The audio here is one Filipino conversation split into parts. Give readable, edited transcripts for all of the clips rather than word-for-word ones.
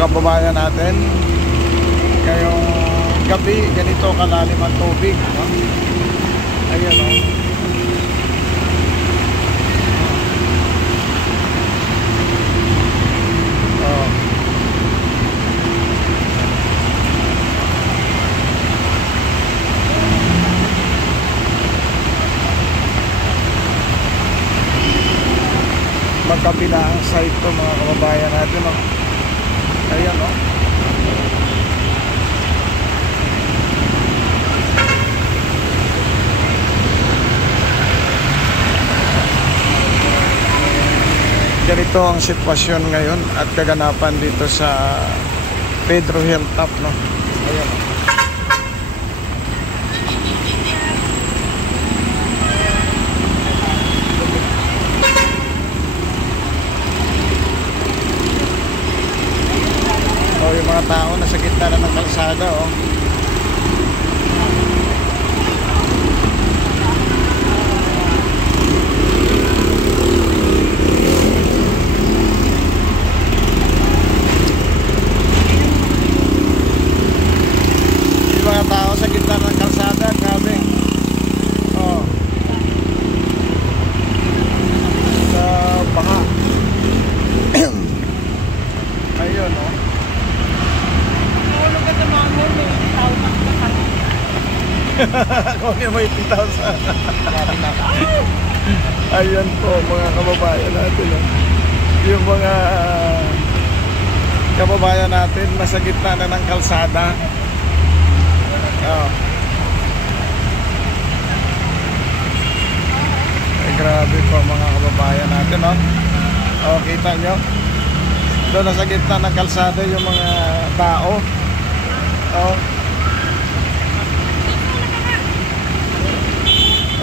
kababayan natin, ngayong gabi ganito kalalim ang tubig, no? Ayan, no? Magkabilang side to mga kababayan natin, no? Ayan, no? Ganito ang sitwasyon ngayon at kaganapan dito sa Pedro Hilltop, no? Ayan, no? Yung mga tao nasa gitna na ng kalsada, oh. Yung mga tao sa gitna ng kalsada, grabe. Oh. Sa baha. Ayun, oh. Kung yung may 8,000. Ayan po mga kababayan natin, oh. Yung mga kababayan natin nasa gitna na ng kalsada, oh. Ay, grabe po mga kababayan natin, oh. Oh, kita nyo doon nasa gitna ng kalsada yung mga tao, oh.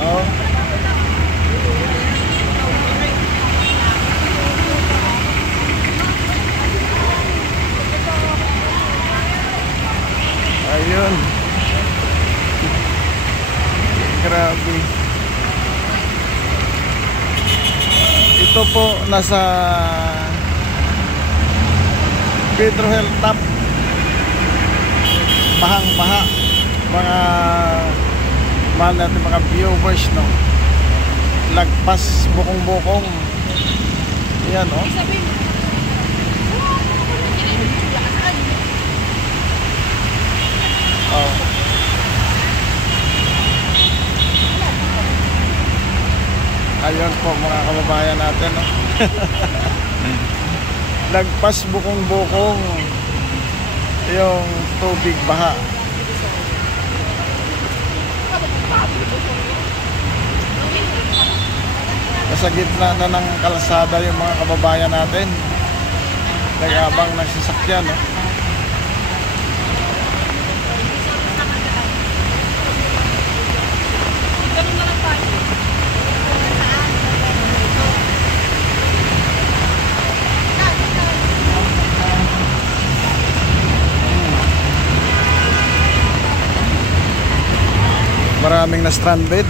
Oh. Ayun. Grabe. Ito po nasa Pedro Hilltop. Bahang-baha. Mga mahal natin mga viewers, no? Lagpas bukong-bukong. Yan, no? Oh. Ayun po mga kababayan natin, no? Lagpas bukong-bukong yung tubig baha. Nasa gitna na ng kalsada yung mga kababayan natin, nag-abang ng sasakyan, no? Maraming na stranded.